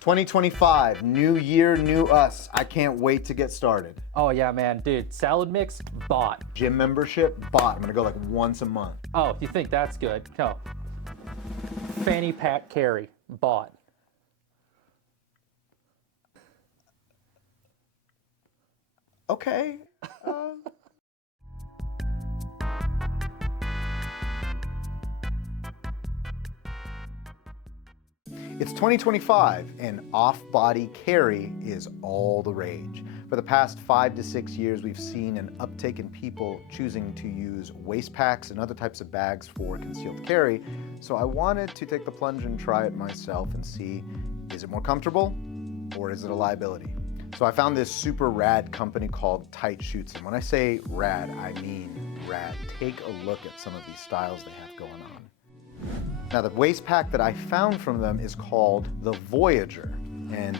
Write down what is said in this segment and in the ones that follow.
2025, new year, new us. I can't wait to get started. Oh yeah, man, dude, salad mix, bought. Gym membership, bought. I'm gonna go like once a month. Oh, you think that's good? No. Fanny Pack Carry, bought. Okay. It's 2025 and off-body carry is all the rage. For the past 5 to 6 years, we've seen an uptick in people choosing to use waist packs and other types of bags for concealed carry. So I wanted to take the plunge and try it myself and see, is it more comfortable or is it a liability? So I found this super rad company called Chutes. And when I say rad, I mean rad. Take a look at some of these styles they have going on. Now the waist pack that I found from them is called the Voyager, and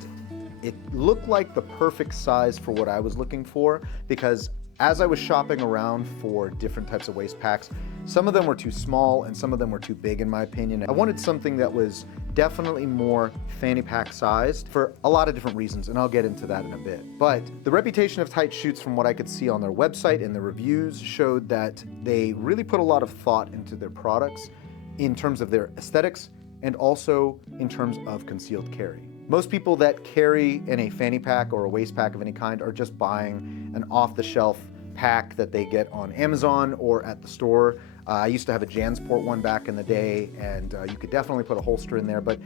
it looked like the perfect size for what I was looking for, because as I was shopping around for different types of waist packs, some of them were too small and some of them were too big in my opinion. I wanted something that was definitely more fanny pack sized for a lot of different reasons, and I'll get into that in a bit. But the reputation of Chutes, from what I could see on their website and the reviews, showed that they really put a lot of thought into their products in terms of their aesthetics and also in terms of concealed carry. Most people that carry in a fanny pack or a waist pack of any kind are just buying an off-the-shelf pack that they get on Amazon or at the store. I used to have a Jansport one back in the day, and you could definitely put a holster in there, but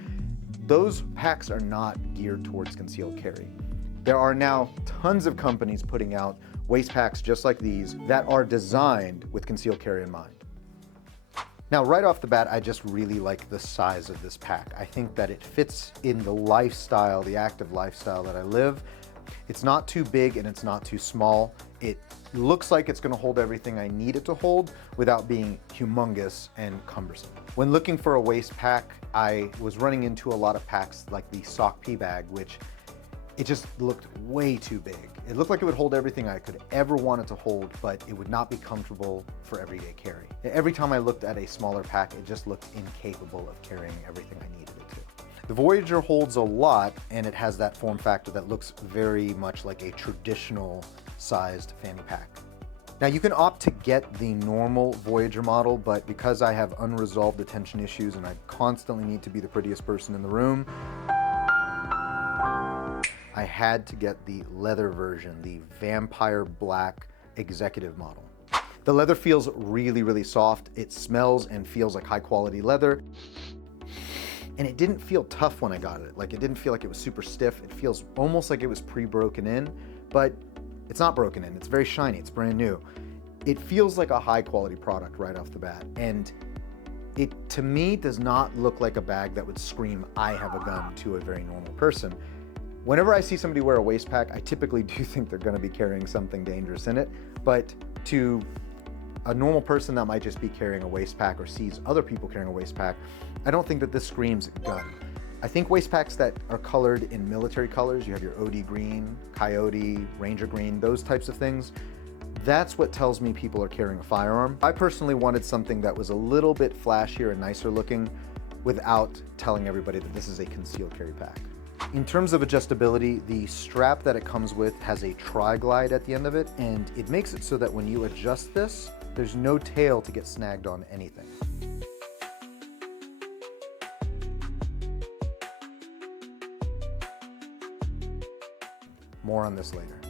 those packs are not geared towards concealed carry. There are now tons of companies putting out waist packs just like these that are designed with concealed carry in mind. Now, right off the bat, I just really like the size of this pack. I think that it fits in the lifestyle, the active lifestyle that I live. It's not too big and it's not too small. It looks like it's gonna hold everything I need it to hold without being humongous and cumbersome. When looking for a waist pack, I was running into a lot of packs like the Sock P bag, which it just looked way too big. It looked like it would hold everything I could ever want it to hold, but it would not be comfortable for everyday carry. Every time I looked at a smaller pack, it just looked incapable of carrying everything I needed it to. The Voyager holds a lot, and it has that form factor that looks very much like a traditional sized fanny pack. Now you can opt to get the normal Voyager model, but because I have unresolved attention issues and I constantly need to be the prettiest person in the room, I had to get the leather version, the vampire black executive model. The leather feels really, really soft. It smells and feels like high quality leather. And it didn't feel tough when I got it. Like, it didn't feel like it was super stiff. It feels almost like it was pre-broken in, but it's not broken in. It's very shiny, it's brand new. It feels like a high quality product right off the bat. And it, to me, does not look like a bag that would scream, I have a gun, to a very normal person. Whenever I see somebody wear a waist pack, I typically do think they're gonna be carrying something dangerous in it, but to a normal person that might just be carrying a waist pack or sees other people carrying a waist pack, I don't think that this screams gun. I think waist packs that are colored in military colors, you have your OD green, coyote, ranger green, those types of things, that's what tells me people are carrying a firearm. I personally wanted something that was a little bit flashier and nicer looking without telling everybody that this is a concealed carry pack. In terms of adjustability, the strap that it comes with has a tri-glide at the end of it, and it makes it so that when you adjust this, there's no tail to get snagged on anything. More on this later.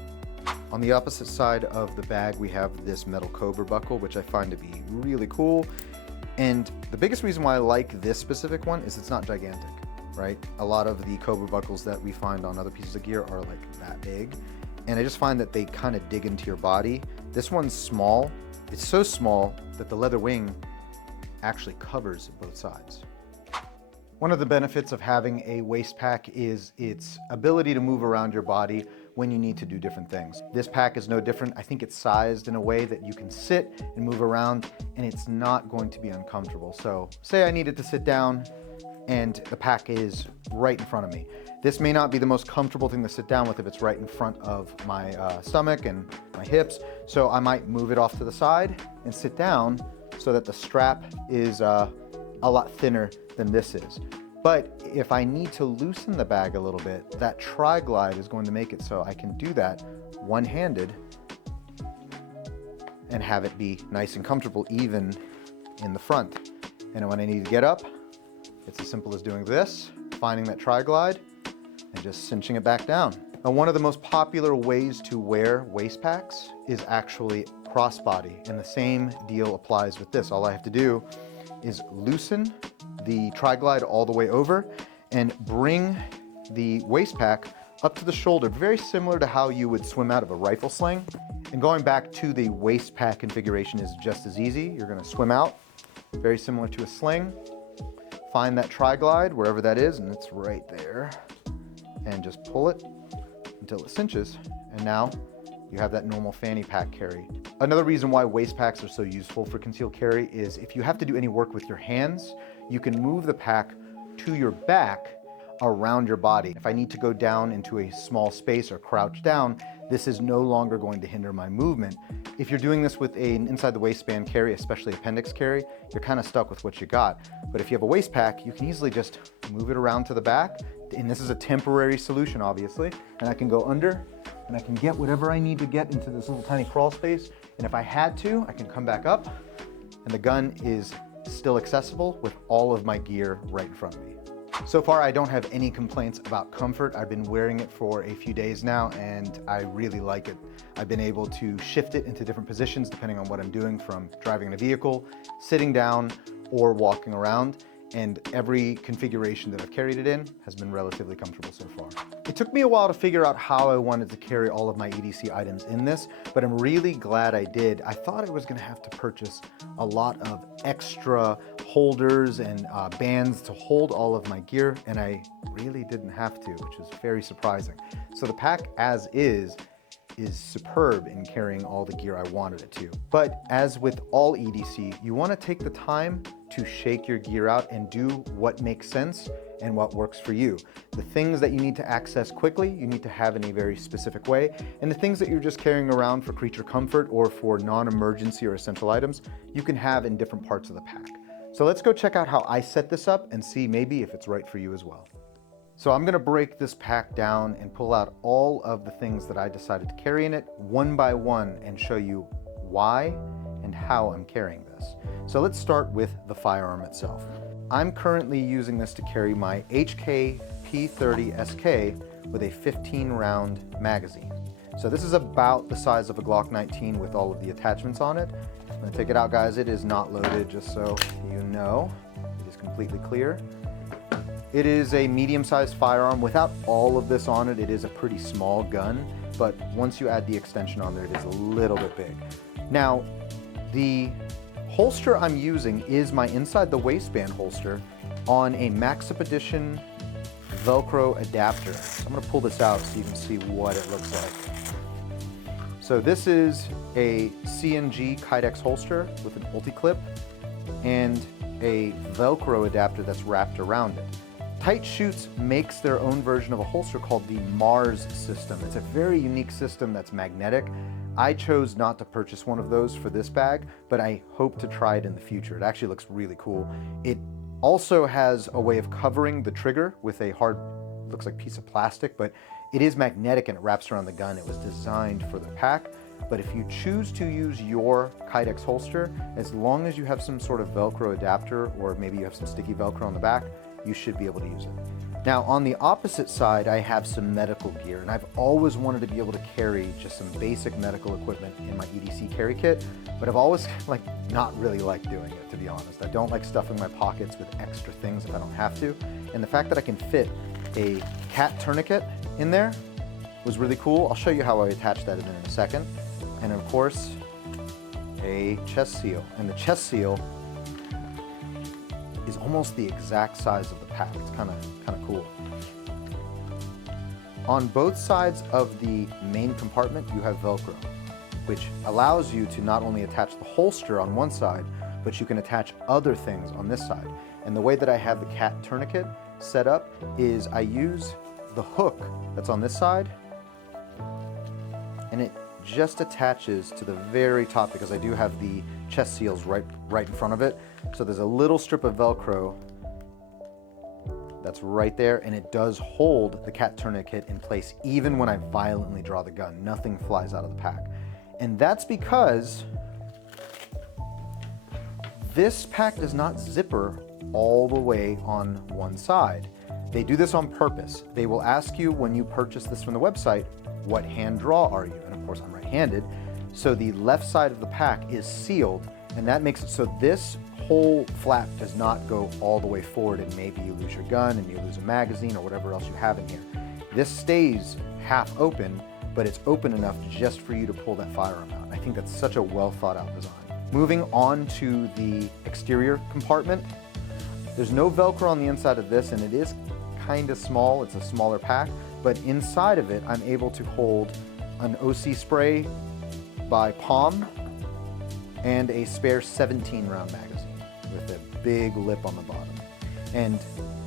On the opposite side of the bag, we have this metal cobra buckle, which I find to be really cool. And the biggest reason why I like this specific one is it's not gigantic. Right? A lot of the cobra buckles that we find on other pieces of gear are like that big. And I just find that they kind of dig into your body. This one's small. It's so small that the leather wing actually covers both sides. One of the benefits of having a waist pack is its ability to move around your body when you need to do different things. This pack is no different. I think it's sized in a way that you can sit and move around and it's not going to be uncomfortable. So say I needed to sit down and the pack is right in front of me. This may not be the most comfortable thing to sit down with if it's right in front of my stomach and my hips, so I might move it off to the side and sit down so that the strap is a lot thinner than this is. But if I need to loosen the bag a little bit, that tri-glide is going to make it so I can do that one-handed and have it be nice and comfortable even in the front. And when I need to get up, it's as simple as doing this, finding that tri-glide, and just cinching it back down. Now, one of the most popular ways to wear waist packs is actually crossbody, and the same deal applies with this. All I have to do is loosen the tri-glide all the way over and bring the waist pack up to the shoulder, very similar to how you would swim out of a rifle sling. And going back to the waist pack configuration is just as easy. You're gonna swim out, very similar to a sling. Find that tri-glide, wherever that is, and it's right there. And just pull it until it cinches. And now you have that normal fanny pack carry. Another reason why waist packs are so useful for concealed carry is if you have to do any work with your hands, you can move the pack to your back around your body. If I need to go down into a small space or crouch down, this is no longer going to hinder my movement. If you're doing this with an inside the waistband carry, especially appendix carry, you're kind of stuck with what you got. But if you have a waist pack, you can easily just move it around to the back. And this is a temporary solution, obviously. And I can go under and I can get whatever I need to get into this little tiny crawl space. And if I had to, I can come back up and the gun is still accessible with all of my gear right in front of me. So far, I don't have any complaints about comfort. I've been wearing it for a few days now and I really like it. I've been able to shift it into different positions depending on what I'm doing, from driving a vehicle, sitting down, or walking around. And every configuration that I've carried it in has been relatively comfortable so far. It took me a while to figure out how I wanted to carry all of my EDC items in this, but I'm really glad I did. I thought I was gonna have to purchase a lot of extra holders and bands to hold all of my gear, and I really didn't have to, which was very surprising. So the pack as is superb in carrying all the gear I wanted it to. But as with all EDC, you want to take the time to shake your gear out and do what makes sense and what works for you. The things that you need to access quickly, you need to have in a very specific way, and the things that you're just carrying around for creature comfort or for non-emergency or essential items, you can have in different parts of the pack. So let's go check out how I set this up and see maybe if it's right for you as well. So I'm gonna break this pack down and pull out all of the things that I decided to carry in it one by one and show you why and how I'm carrying this. So let's start with the firearm itself. I'm currently using this to carry my HK P30 SK with a 15 round magazine. So this is about the size of a Glock 19 with all of the attachments on it. I'm gonna take it out, guys. It is not loaded, just so you know. It is completely clear. It is a medium-sized firearm. Without all of this on it, it is a pretty small gun, but once you add the extension on there, it is a little bit big. Now, the holster I'm using is my inside the waistband holster on a Maxup Edition Velcro adapter. So I'm gonna pull this out so you can see what it looks like. So this is a CNG Kydex holster with an ulti-clip and a Velcro adapter that's wrapped around it. Chutes makes their own version of a holster called the Mars system. It's a very unique system that's magnetic. I chose not to purchase one of those for this bag, but I hope to try it in the future. It actually looks really cool. It also has a way of covering the trigger with a hard, looks like piece of plastic, but it is magnetic and it wraps around the gun. It was designed for the pack. But if you choose to use your Kydex holster, as long as you have some sort of Velcro adapter or maybe you have some sticky Velcro on the back, you should be able to use it. Now on the opposite side, I have some medical gear, and I've always wanted to be able to carry just some basic medical equipment in my EDC carry kit, but I've always not really liked doing it, to be honest. I don't like stuffing my pockets with extra things if I don't have to, and the fact that I can fit a cat tourniquet in there was really cool. I'll show you how I attach that in a second. And of course, a chest seal, and the chest seal is almost the exact size of the pack. It's kind of cool. On both sides of the main compartment, you have Velcro, which allows you to not only attach the holster on one side, but you can attach other things on this side. And the way that I have the cat tourniquet set up is I use the hook that's on this side, and it just attaches to the very top because I do have the chest seals right in front of it. So there's a little strip of Velcro That's right there, and it does hold the cat tourniquet in place even when I violently draw the gun. Nothing flies out of the pack. And that's because this pack does not zipper all the way on one side. They do this on purpose. They will ask you when you purchase this from the website, what hand draw are you? And of course I'm right-handed. So the left side of the pack is sealed, and that makes it so this whole flap does not go all the way forward, and maybe you lose your gun and you lose a magazine or whatever else you have in here. This stays half open, but it's open enough just for you to pull that firearm out. I think that's such a well thought out design. Moving on to the exterior compartment, there's no Velcro on the inside of this, and it is kind of small. It's a smaller pack, but inside of it, I'm able to hold an OC spray by Palm and a spare 17 round magazine with a big lip on the bottom. And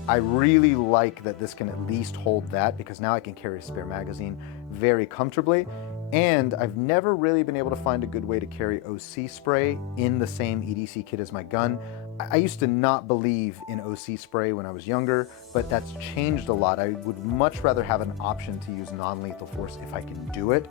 I really like that this can at least hold that, because now I can carry a spare magazine very comfortably. And I've never really been able to find a good way to carry OC spray in the same EDC kit as my gun. I used to not believe in OC spray when I was younger, but that's changed a lot. I would much rather have an option to use non-lethal force if I can do it.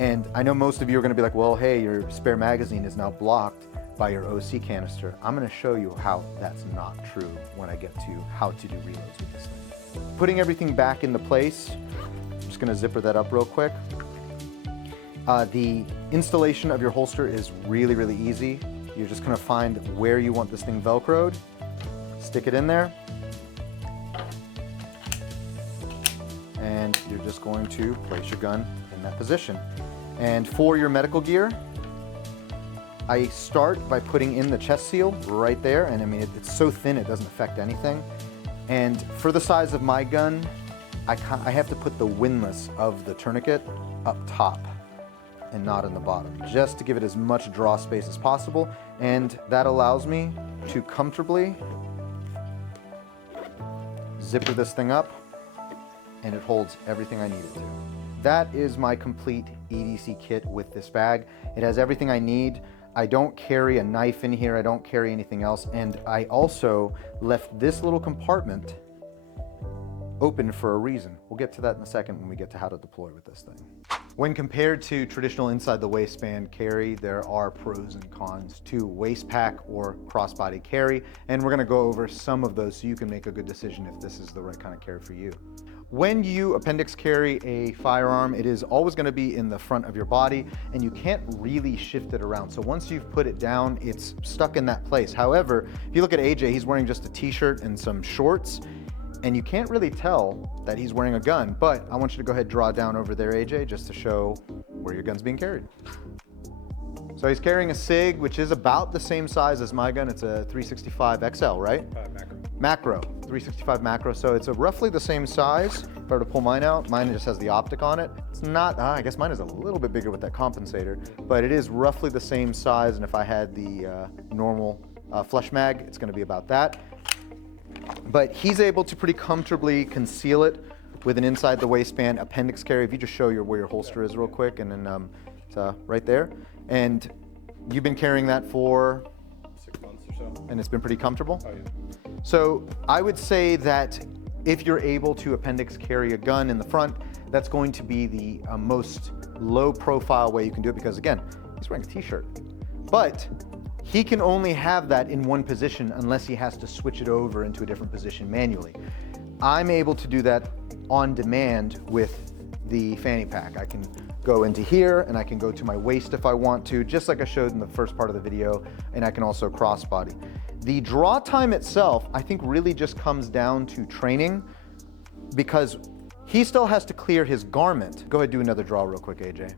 And I know most of you are going to be like, well, hey, your spare magazine is now blocked by your OC canister. I'm going to show you how that's not true when I get to how to do reloads with this thing. Putting everything back into place, I'm just going to zipper that up real quick. The installation of your holster is really, really easy. You're just going to find where you want this thing Velcroed, stick it in there, and you're just going to place your gun in that position. And for your medical gear, I start by putting in the chest seal right there, and I mean, it's so thin it doesn't affect anything. And for the size of my gun, I have to put the windlass of the tourniquet up top and not in the bottom, just to give it as much draw space as possible. And that allows me to comfortably zipper this thing up, and it holds everything I need it to. That is my complete EDC kit with this bag. It has everything I need. I don't carry a knife in here, I don't carry anything else, and I also left this little compartment open for a reason. We'll get to that in a second when we get to how to deploy with this thing. When compared to traditional inside the waistband carry, there are pros and cons to waist pack or crossbody carry, and we're gonna go over some of those so you can make a good decision if this is the right kind of carry for you. When you appendix carry a firearm, it is always going to be in the front of your body, and you can't really shift it around. So once you've put it down, it's stuck in that place. However, if you look at AJ, he's wearing just a t-shirt and some shorts, and you can't really tell that he's wearing a gun. But I want you to go ahead and draw down over there, AJ, just to show where your gun's being carried. So he's carrying a SIG, which is about the same size as my gun. It's a 365 XL, right? Macro, 365 macro, so it's roughly the same size. If I were to pull mine out, mine just has the optic on it. It's not, I guess mine is a little bit bigger with that compensator, but it is roughly the same size, and if I had the normal flush mag, it's gonna be about that. But he's able to pretty comfortably conceal it with an inside the waistband appendix carry. If you just show where your holster is real quick, and then it's right there. And you've been carrying that for 6 months or so. And it's been pretty comfortable? Oh, yeah. So I would say that if you're able to appendix carry a gun in the front, that's going to be the most low profile way you can do it, because again, he's wearing a t-shirt. But he can only have that in one position unless he has to switch it over into a different position manually. I'm able to do that on demand with the fanny pack. I can go into here, and I can go to my waist if I want to, just like I showed in the first part of the video, and I can also crossbody. The draw time itself, I think, really just comes down to training, because he still has to clear his garment. Go ahead, do another draw real quick, AJ.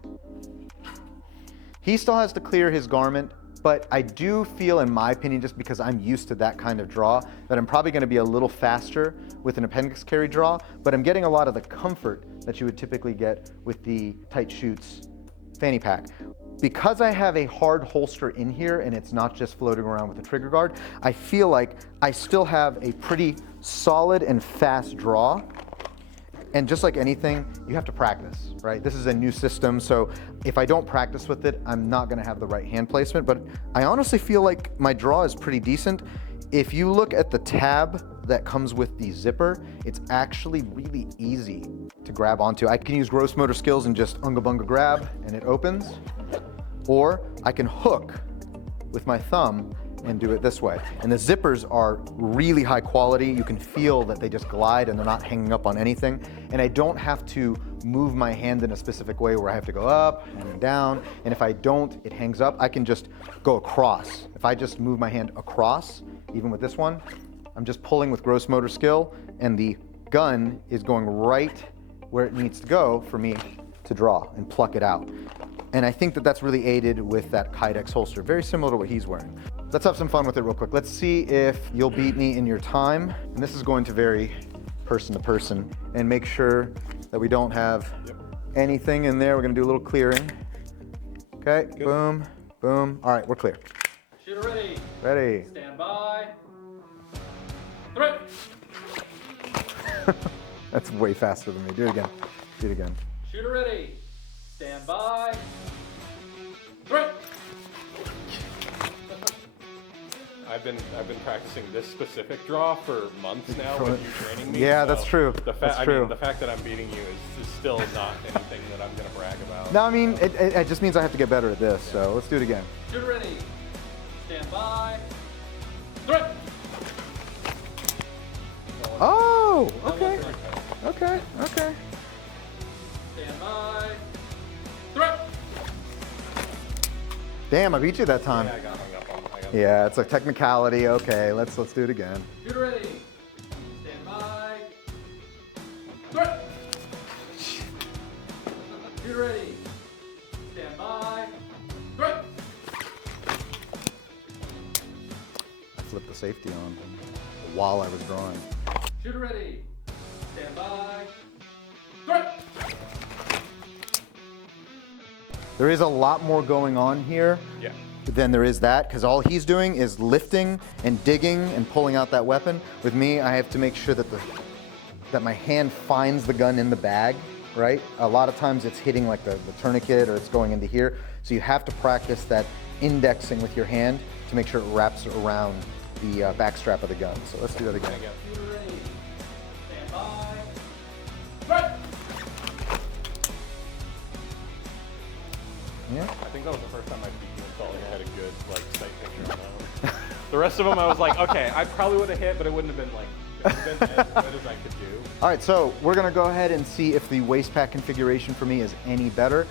He still has to clear his garment, but I do feel, in my opinion, just because I'm used to that kind of draw, that I'm probably gonna be a little faster with an appendix carry draw, but I'm getting a lot of the comfort that you would typically get with the tight Chutes fanny pack. Because I have a hard holster in here and it's not just floating around with a trigger guard, I feel like I still have a pretty solid and fast draw. And just like anything, you have to practice, right? This is a new system, so if I don't practice with it, I'm not gonna have the right hand placement, but I honestly feel like my draw is pretty decent. If you look at the tab that comes with the zipper, it's actually really easy to grab onto. I can use gross motor skills and just unga bunga grab and it opens, or I can hook with my thumb and do it this way. And the zippers are really high quality. You can feel that they just glide and they're not hanging up on anything. And I don't have to move my hand in a specific way where I have to go up and down. And if I don't, it hangs up. I can just go across. If I just move my hand across, even with this one, I'm just pulling with gross motor skill and the gun is going right where it needs to go for me to draw and pluck it out. And I think that that's really aided with that Kydex holster, very similar to what he's wearing. Let's have some fun with it real quick. Let's see if you'll beat me in your time. And this is going to vary person to person. And make sure that we don't have anything in there. We're gonna do a little clearing. Okay, good. Boom, boom. All right, we're clear. Shooter ready. Ready. Stand by. Throw. That's way faster than me. Do it again. Do it again. Shooter ready. Stand by. Throw. I've been practicing this specific draw for months now with you training me. Yeah, that's true. That's true. The fact that I'm beating you is still not anything that I'm gonna brag about. No, I mean, it just means I have to get better at this, so let's do it again. Shooter ready. Stand by. Throw. Oh, okay. Okay, okay. Stand by. Throw. Damn, I beat you that time. Yeah, I got hung up on. Yeah, it's a technicality. Okay, let's do it again. Shooter ready. Stand by. Throw. Shooter ready. Stand by. Throw. I flipped the safety on while I was drawing. Shooter ready. Stand by. Throw. There is a lot more going on here Yeah. than there is that, because all he's doing is lifting and digging and pulling out that weapon. With me, I have to make sure that that my hand finds the gun in the bag, right? A lot of times it's hitting like the tourniquet or it's going into here. So you have to practice that indexing with your hand to make sure it wraps around the back strap of the gun. So let's do that again. Shooter ready. Stand by. Throw. Yeah. I think that was the first time I beat you and felt like I had a good sight picture on that one. The rest of them I was like, okay, I probably would have hit, but it wouldn't have been as good as I could do. All right, so we're gonna go ahead and see if the waist pack configuration for me is any better.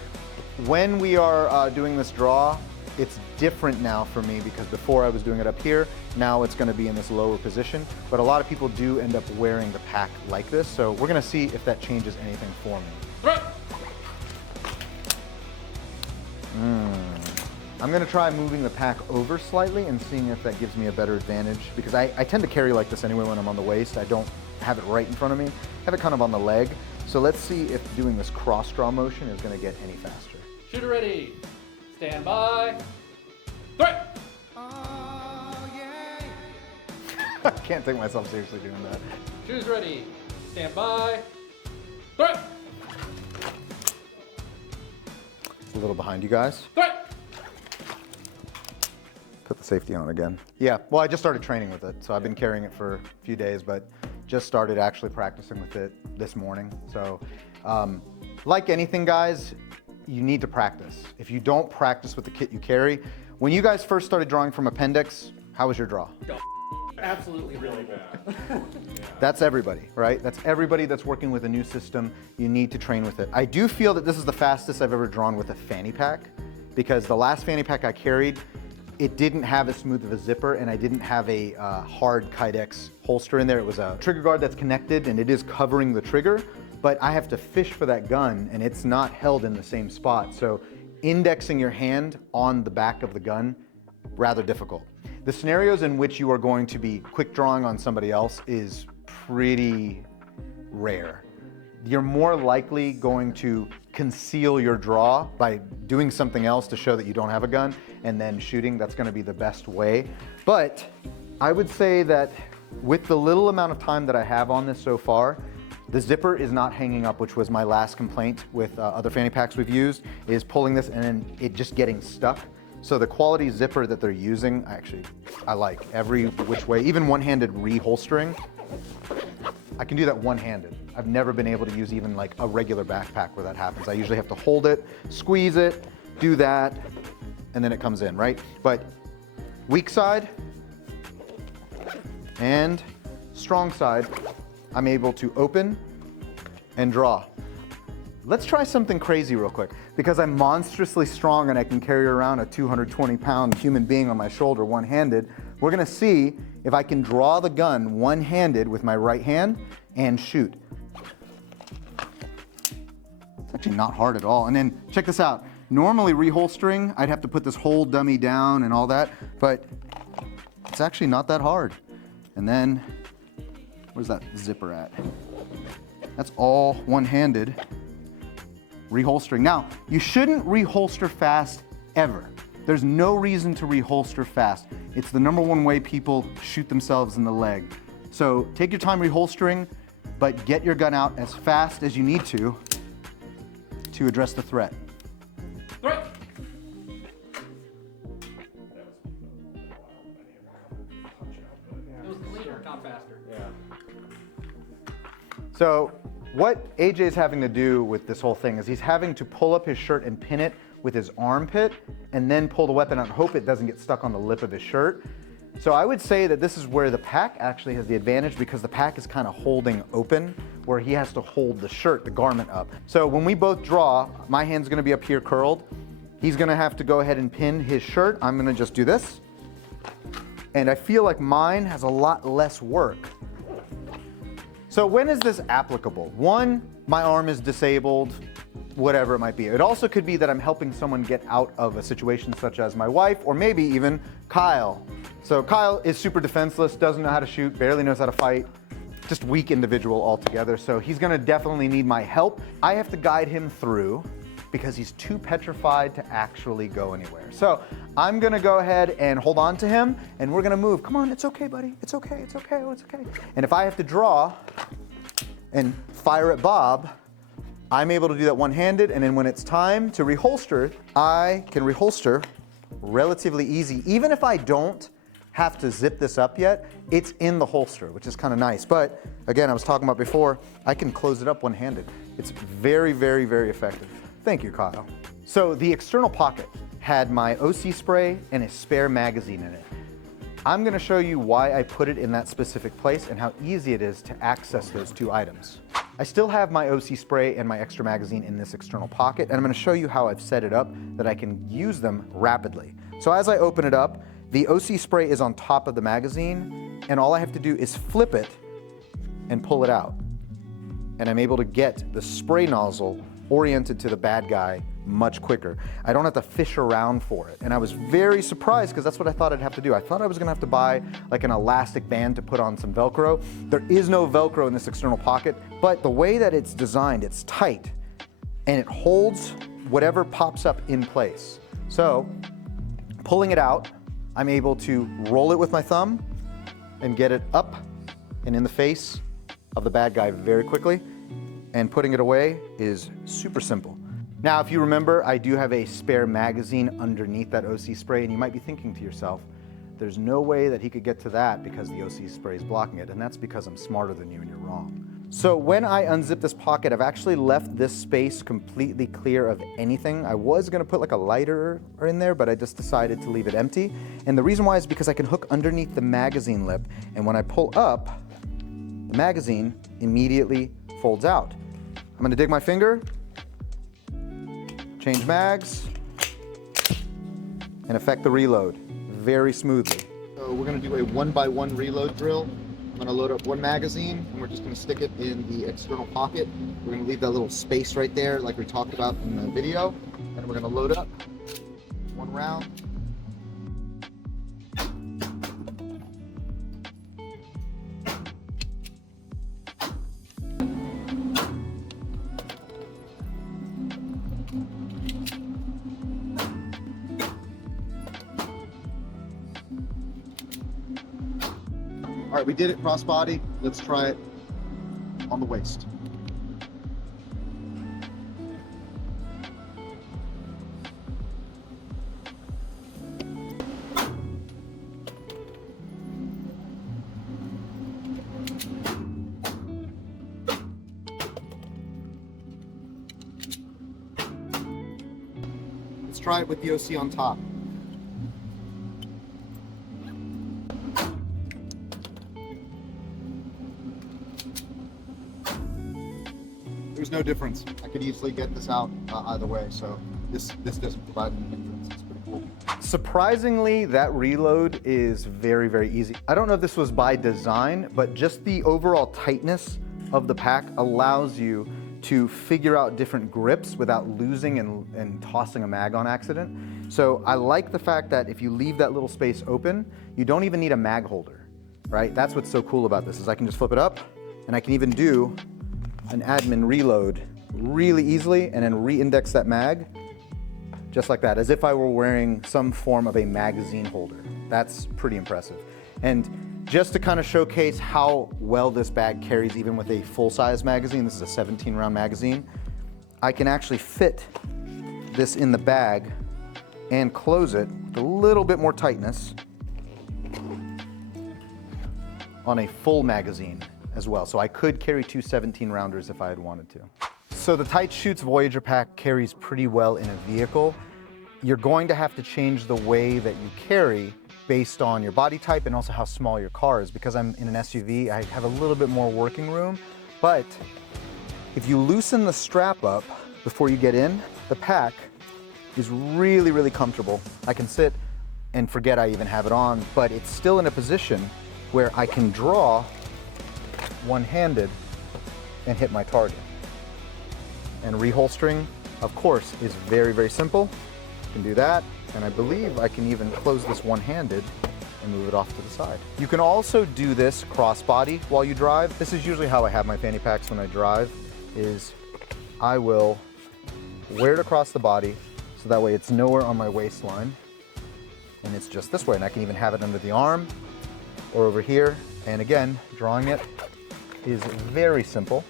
When we are doing this draw, it's different now for me because before I was doing it up here, now it's gonna be in this lower position, but a lot of people do end up wearing the pack like this, so we're gonna see if that changes anything for me. Throw. I'm gonna try moving the pack over slightly and seeing if that gives me a better advantage because I tend to carry like this anyway when I'm on the waist. I don't have it right in front of me. I have it kind of on the leg. So let's see if doing this cross draw motion is gonna get any faster. Shooter ready. Stand by. Throw. I can't take myself seriously doing that. Shooters ready. Stand by. Throw. It's a little behind you guys. Throw. Put the safety on again. Yeah, well, I just started training with it. So I've been carrying it for a few days, but just started actually practicing with it this morning. So like anything, guys, you need to practice. If you don't practice with the kit you carry, when you guys first started drawing from appendix, how was your draw? Absolutely really bad. That's everybody, right? That's everybody that's working with a new system. You need to train with it. I do feel that this is the fastest I've ever drawn with a fanny pack because the last fanny pack I carried, it didn't have as smooth of a zipper and I didn't have a hard Kydex holster in there. It was a trigger guard that's connected and it is covering the trigger, but I have to fish for that gun and it's not held in the same spot. So indexing your hand on the back of the gun, rather difficult. The scenarios in which you are going to be quick drawing on somebody else is pretty rare. You're more likely going to conceal your draw by doing something else to show that you don't have a gun and then shooting. That's going to be the best way. But I would say that with the little amount of time that I have on this so far, the zipper is not hanging up, which was my last complaint with other fanny packs we've used, is pulling this and then it just getting stuck. So the quality zipper that they're using, I like every which way, even one-handed reholstering I can do that one-handed. I've never been able to use even like a regular backpack where that happens. I usually have to hold it, squeeze it, do that, and then it comes in, right? But weak side and strong side, I'm able to open and draw. Let's try something crazy real quick. Because I'm monstrously strong and I can carry around a 220-pound human being on my shoulder one-handed, we're gonna see if I can draw the gun one-handed with my right hand and shoot. It's actually not hard at all. And then check this out. Normally reholstering, I'd have to put this whole dummy down and all that, but it's actually not that hard. And then, where's that zipper at? That's all one-handed reholstering. Now, you shouldn't reholster fast ever. There's no reason to reholster fast. It's the #1 way people shoot themselves in the leg. So take your time reholstering, but get your gun out as fast as you need to address the threat. Threat! It was cleaner, not faster. Yeah. So what AJ is having to do with this whole thing is he's having to pull up his shirt and pin it with his armpit and then pull the weapon out and hope it doesn't get stuck on the lip of his shirt. So I would say that this is where the pack actually has the advantage because the pack is kind of holding open where he has to hold the shirt, the garment up. So when we both draw, my hand's gonna be up here curled. He's gonna have to go ahead and pin his shirt. I'm gonna just do this. And I feel like mine has a lot less work. So when is this applicable? One, my arm is disabled, whatever it might be. It also could be that I'm helping someone get out of a situation such as my wife, or maybe even Kyle. So Kyle is super defenseless, doesn't know how to shoot, barely knows how to fight, just weak individual altogether. So he's gonna definitely need my help. I have to guide him through because he's too petrified to actually go anywhere. So I'm gonna go ahead and hold on to him and we're gonna move. Come on, it's okay, buddy. It's okay, it's okay, oh, it's okay. And if I have to draw and fire at Bob, I'm able to do that one-handed, and then when it's time to reholster, I can reholster relatively easy. Even if I don't have to zip this up yet, it's in the holster, which is kind of nice. But again, I was talking about before, I can close it up one-handed. It's very, very, very effective. Thank you, Kyle. So the external pocket had my OC spray and a spare magazine in it. I'm gonna show you why I put it in that specific place and how easy it is to access those two items. I still have my OC spray and my extra magazine in this external pocket, and I'm gonna show you how I've set it up that I can use them rapidly. So as I open it up, the OC spray is on top of the magazine, and all I have to do is flip it and pull it out. And I'm able to get the spray nozzle oriented to the bad guy much quicker. I don't have to fish around for it. And I was very surprised because that's what I thought I'd have to do. I thought I was gonna have to buy like an elastic band to put on some Velcro. There is no Velcro in this external pocket, but the way that it's designed, it's tight and it holds whatever pops up in place. So pulling it out, I'm able to roll it with my thumb and get it up and in the face of the bad guy very quickly. And putting it away is super simple. Now, if you remember, I do have a spare magazine underneath that OC spray, and you might be thinking to yourself, there's no way that he could get to that because the OC spray is blocking it, and that's because I'm smarter than you and you're wrong. So when I unzip this pocket, I've actually left this space completely clear of anything. I was gonna put like a lighter in there, but I just decided to leave it empty. And the reason why is because I can hook underneath the magazine lip, and when I pull up, the magazine immediately folds out. I'm gonna dig my finger, change mags, and effect the reload very smoothly. So we're gonna do a 1x1 reload drill. I'm gonna load up one magazine and we're just gonna stick it in the external pocket. We're gonna leave that little space right there like we talked about in the video. And we're gonna load up one round. All right, we did it crossbody. Let's try it on the waist. Let's try it with the OC on top. There's no difference. I could easily get this out either way, so this doesn't provide any hindrance. It's pretty cool. Surprisingly, that reload is very, very easy. I don't know if this was by design, but just the overall tightness of the pack allows you to figure out different grips without losing and tossing a mag on accident. So I like the fact that if you leave that little space open, you don't even need a mag holder, right? That's what's so cool about this, is I can just flip it up, and I can even do an admin reload really easily and then re-index that mag just like that, as if I were wearing some form of a magazine holder. That's pretty impressive. And just to kind of showcase how well this bag carries even with a full-size magazine, this is a 17-round magazine, I can actually fit this in the bag and close it with a little bit more tightness on a full magazine as well. So I could carry two 17-rounders if I had wanted to. So the tight Chutes Voyager pack carries pretty well in a vehicle. You're going to have to change the way that you carry based on your body type and also how small your car is. Because I'm in an SUV, I have a little bit more working room. But if you loosen the strap up before you get in, the pack is really, really comfortable. I can sit and forget I even have it on, but it's still in a position where I can draw one-handed and hit my target. And reholstering, of course, is very, very simple. You can do that, and I believe I can even close this one-handed and move it off to the side. You can also do this crossbody while you drive. This is usually how I have my fanny packs when I drive, is I will wear it across the body, so that way it's nowhere on my waistline, and it's just this way, and I can even have it under the arm or over here. And again, drawing it is very simple.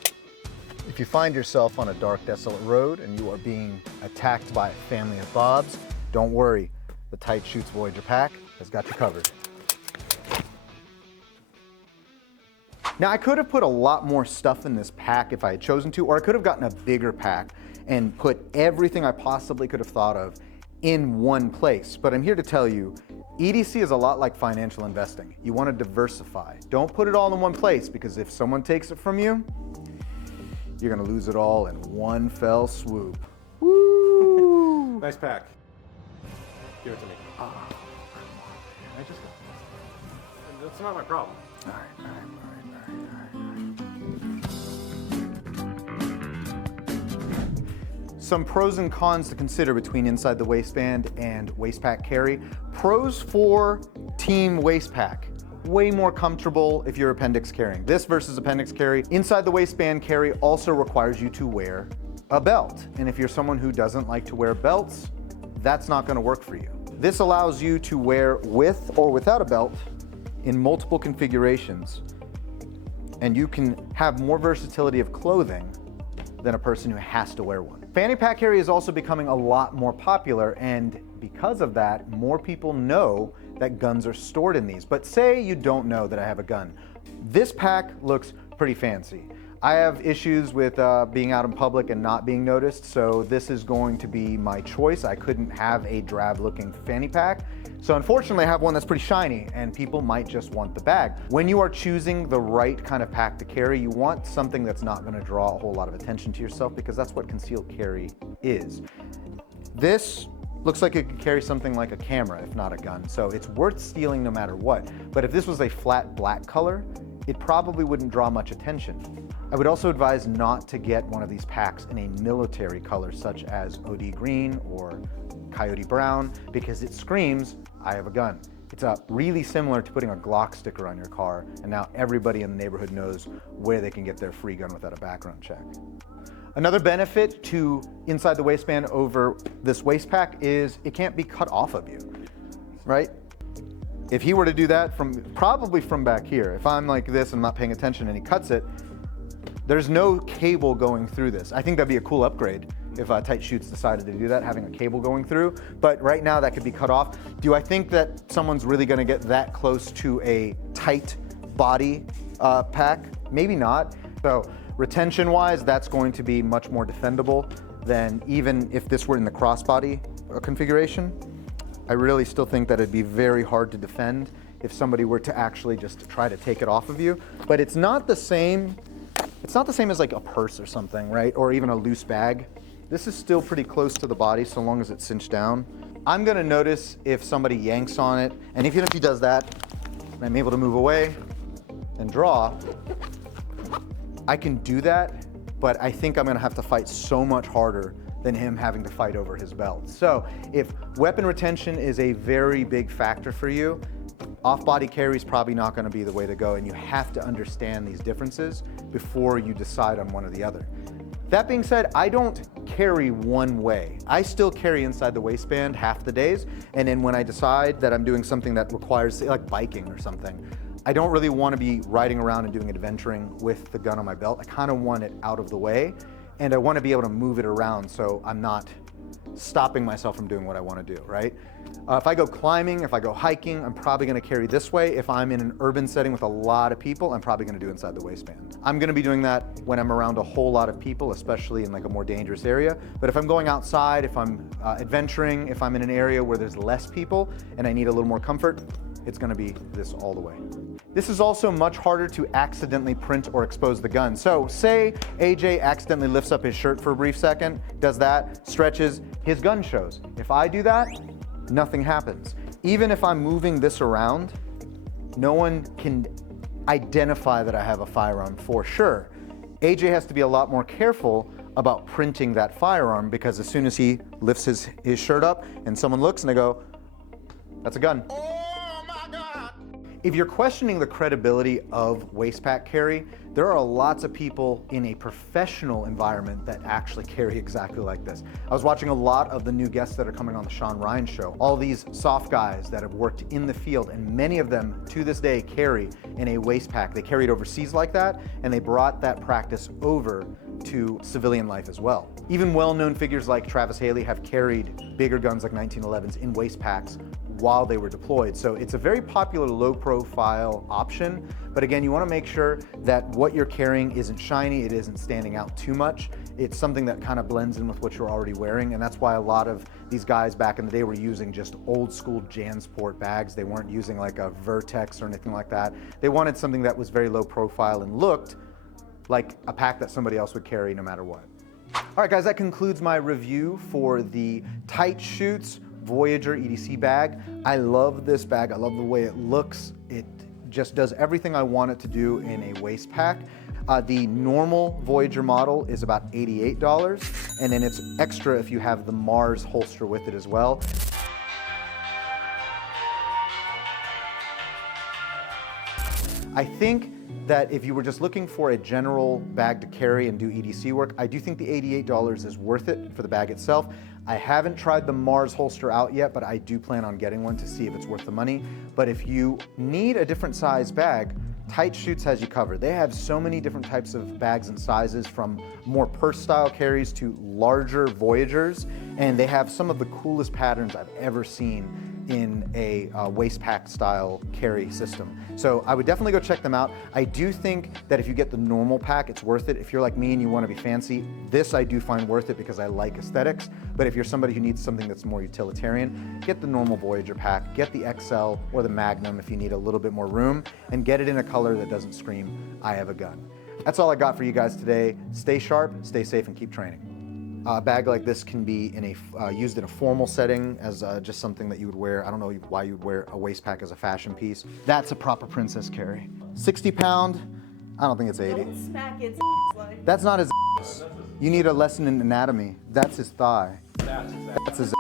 If you find yourself on a dark, desolate road and you are being attacked by a family of Bobs, don't worry. The tight Chutes Voyager pack has got you covered. Now, I could have put a lot more stuff in this pack if I had chosen to, or I could have gotten a bigger pack and put everything I possibly could have thought of in one place. But I'm here to tell you, EDC is a lot like financial investing. You want to diversify. Don't put it all in one place, because if someone takes it from you, you're going to lose it all in one fell swoop. Woo! Nice pack. Give it to me. Oh, I just. That's not my problem. all right. Some pros and cons to consider between Inside the Waistband and Waistpack Carry. Pros for Team Waistpack. Way more comfortable if you're appendix carrying. This versus appendix carry. Inside the Waistband Carry also requires you to wear a belt. And if you're someone who doesn't like to wear belts, that's not gonna work for you. This allows you to wear with or without a belt in multiple configurations. And you can have more versatility of clothing than a person who has to wear one. Fanny Pack Carry is also becoming a lot more popular, and because of that, more people know that guns are stored in these. But say you don't know that I have a gun. This pack looks pretty fancy. I have issues with being out in public and not being noticed, so this is going to be my choice. I couldn't have a drab-looking fanny pack. So unfortunately, I have one that's pretty shiny, and people might just want the bag. When you are choosing the right kind of pack to carry, you want something that's not gonna draw a whole lot of attention to yourself, because that's what concealed carry is. This looks like it could carry something like a camera, if not a gun, so it's worth stealing no matter what. But if this was a flat black color, it probably wouldn't draw much attention. I would also advise not to get one of these packs in a military color such as OD green or coyote brown, because it screams, I have a gun. It's really similar to putting a Glock sticker on your car, and now everybody in the neighborhood knows where they can get their free gun without a background check. Another benefit to Inside the Waistband over this waist pack is it can't be cut off of you, right? If he were to do that probably from back here, if I'm like this and not paying attention and he cuts it, there's no cable going through this. I think that'd be a cool upgrade if Tight Chutes decided to do that, having a cable going through. But right now that could be cut off. Do I think that someone's really gonna get that close to a tight body pack? Maybe not. So retention-wise, that's going to be much more defendable. then even if this were in the crossbody configuration, I really still think that it'd be very hard to defend if somebody were to actually just try to take it off of you. But it's not the same. It's not the same as like a purse or something, right? Or even a loose bag. This is still pretty close to the body so long as it's cinched down. I'm gonna notice if somebody yanks on it, and even if he does that, and I'm able to move away and draw, I can do that, but I think I'm gonna have to fight so much harder than him having to fight over his belt. So if weapon retention is a very big factor for you, off-body carry is probably not gonna be the way to go, and you have to understand these differences before you decide on one or the other. That being said, I don't carry one way. I still carry inside the waistband half the days, and then when I decide that I'm doing something that requires, say, like biking or something, I don't really want to be riding around and doing adventuring with the gun on my belt. I kind of want it out of the way, and I want to be able to move it around so I'm not stopping myself from doing what I want to do, right? If I go climbing, if I go hiking, I'm probably going to carry this way. If I'm in an urban setting with a lot of people, I'm probably going to do inside the waistband. I'm going to be doing that when I'm around a whole lot of people, especially in like a more dangerous area. But if I'm going outside, if I'm adventuring, if I'm in an area where there's less people and I need a little more comfort, it's going to be this all the way. This is also much harder to accidentally print or expose the gun. So say AJ accidentally lifts up his shirt for a brief second, does that, stretches, his gun shows. If I do that, nothing happens. Even if I'm moving this around, no one can identify that I have a firearm for sure. AJ has to be a lot more careful about printing that firearm, because as soon as he lifts his shirt up and someone looks and they go, that's a gun. If you're questioning the credibility of Waistpack carry, there are lots of people in a professional environment that actually carry exactly like this. I was watching a lot of the new guests that are coming on the Sean Ryan show. All these soft guys that have worked in the field, and many of them to this day carry in a Waistpack. They carried overseas like that, and they brought that practice over to civilian life as well. Even well-known figures like Travis Haley have carried bigger guns like 1911s in Waistpacks while they were deployed. So it's a very popular low-profile option, but again, you want to make sure that what you're carrying isn't shiny, it isn't standing out too much. It's something that kind of blends in with what you're already wearing, and that's why a lot of these guys back in the day were using just old school JanSport bags. They weren't using like a Vertex or anything like that. They wanted something that was very low profile and looked like a pack that somebody else would carry no matter what. All right, guys, that concludes my review for the tight Chutes Voyager EDC bag. I love this bag. I love the way it looks. It just does everything I want it to do in a waist pack. The normal Voyager model is about $88, and then it's extra if you have the Mars holster with it as well. I think that if you were just looking for a general bag to carry and do EDC work, I do think the $88 is worth it for the bag itself. I haven't tried the Mars holster out yet, but I do plan on getting one to see if it's worth the money. But if you need a different size bag, Tight Chutes has you covered. They have so many different types of bags and sizes, from more purse style carries to larger Voyagers, and they have some of the coolest patterns I've ever seen in a waist pack style carry system. So I would definitely go check them out. I do think that if you get the normal pack, it's worth it. If you're like me and you want to be fancy, this I do find worth it because I like aesthetics. But if you're somebody who needs something that's more utilitarian, get the normal Voyager pack, get the XL or the Magnum if you need a little bit more room, and get it in a color that doesn't scream, I have a gun. That's all I got for you guys today. Stay sharp, stay safe, and keep training. A bag like this can be used in a formal setting as just something that you would wear. I don't know why you would wear a waist pack as a fashion piece. That's a proper princess carry. 60 pound, I don't think it's 80. Don't smack its like. That's not his. You need a lesson in anatomy. That's his thigh. That's exactly. That's his.